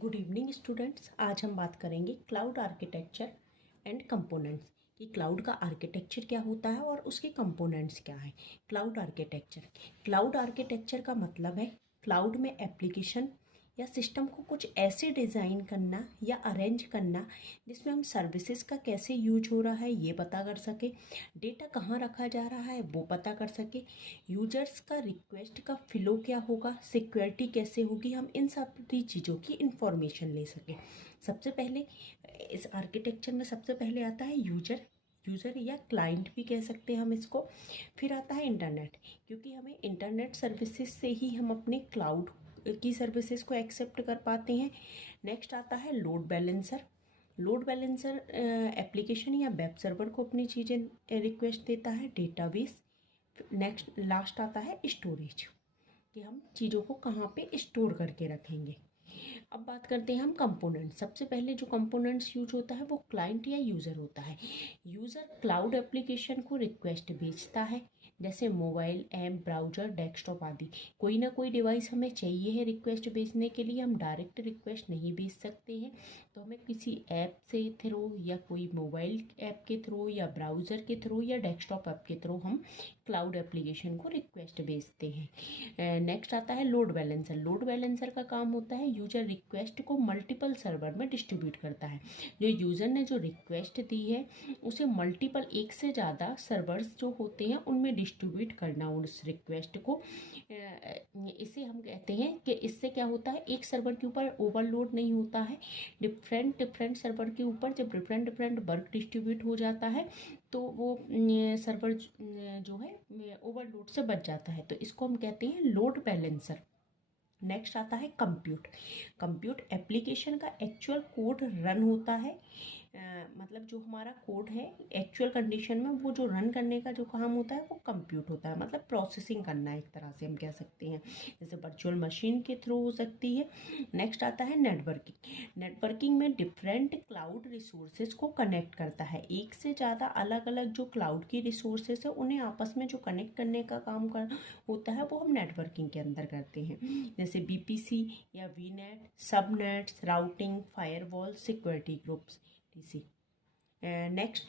Good evening students. आज हम बात करेंगे क्लाउड आर्किटेक्चर एंड कंपोनेंट्स कि क्लाउड का आर्किटेक्चर क्या होता है और उसके कंपोनेंट्स क्या है। क्लाउड आर्किटेक्चर का मतलब है क्लाउड में एप्लीकेशन या सिस्टम को कुछ ऐसे डिज़ाइन करना या अरेंज करना जिसमें हम सर्विसेज का कैसे यूज हो रहा है ये पता कर सके, डेटा कहाँ रखा जा रहा है वो पता कर सके, यूजर्स का रिक्वेस्ट का फ्लो क्या होगा, सिक्योरिटी कैसे होगी, हम इन सारी चीज़ों की इंफॉर्मेशन ले सकें। सबसे पहले इस आर्किटेक्चर में सबसे पहले आता है यूज़र या क्लाइंट भी कह सकते हैं हम इसको। फिर आता है इंटरनेट, क्योंकि हमें इंटरनेट सर्विसेज से ही हम अपने क्लाउड की सर्विसेज को एक्सेप्ट कर पाते हैं। नेक्स्ट आता है लोड बैलेंसर एप्लीकेशन या वेब सर्वर को अपनी चीज़ें रिक्वेस्ट देता है। डेटाबेस। नेक्स्ट लास्ट आता है स्टोरेज, कि हम चीज़ों को कहाँ पे स्टोर करके रखेंगे। अब बात करते हैं हम कंपोनेंट। सबसे पहले जो कंपोनेंट्स यूज होता है वो क्लाइंट या यूज़र होता है। यूज़र क्लाउड एप्लीकेशन को रिक्वेस्ट भेजता है, जैसे मोबाइल ऐप, ब्राउज़र, डेस्कटॉप आदि। कोई ना कोई डिवाइस हमें चाहिए है रिक्वेस्ट भेजने के लिए, हम डायरेक्ट रिक्वेस्ट नहीं भेज सकते हैं, तो हमें किसी ऐप से थ्रू या कोई मोबाइल ऐप के थ्रू या ब्राउज़र के थ्रू या डेस्कटॉप ऐप के थ्रू हम क्लाउड एप्लीकेशन को रिक्वेस्ट भेजते हैं। नेक्स्ट आता है लोड बैलेंसर का काम होता है यूजर रिक्वेस्ट को मल्टीपल सर्वर में डिस्ट्रीब्यूट करता है। जो यूज़र ने जो रिक्वेस्ट दी है उसे मल्टीपल एक से ज़्यादा सर्वर्स जो होते हैं उनमें डिस्ट्रीब्यूट करना उस रिक्वेस्ट को। इसे हम कहते हैं कि इससे क्या होता है, एक सर्वर के ऊपर ओवरलोड नहीं होता है। डिफरेंट सर्वर के ऊपर जब डिफरेंट वर्क डिस्ट्रीब्यूट हो जाता है तो वो सर्वर जो है ओवरलोड से बच जाता है, तो इसको हम कहते हैं लोड बैलेंसर। नेक्स्ट आता है कंप्यूट एप्लीकेशन का एक्चुअल कोड रन होता है। मतलब जो हमारा कोड है एक्चुअल कंडीशन में वो जो रन करने का जो काम होता है वो कंप्यूट होता है, मतलब प्रोसेसिंग करना एक तरह से हम कह सकते हैं, जैसे वर्चुअल मशीन के थ्रू हो सकती है। नेक्स्ट आता है नेटवर्किंग में डिफरेंट क्लाउड रिसोर्सेज को कनेक्ट करता है। एक से ज़्यादा अलग अलग जो क्लाउड की रिसोर्सेज है उन्हें आपस में जो कनेक्ट करने का काम होता है वो हम नेटवर्किंग के अंदर करते हैं, जैसे बीपीसी या वीनेट, subnets, routing, firewall, security groups, TC. Next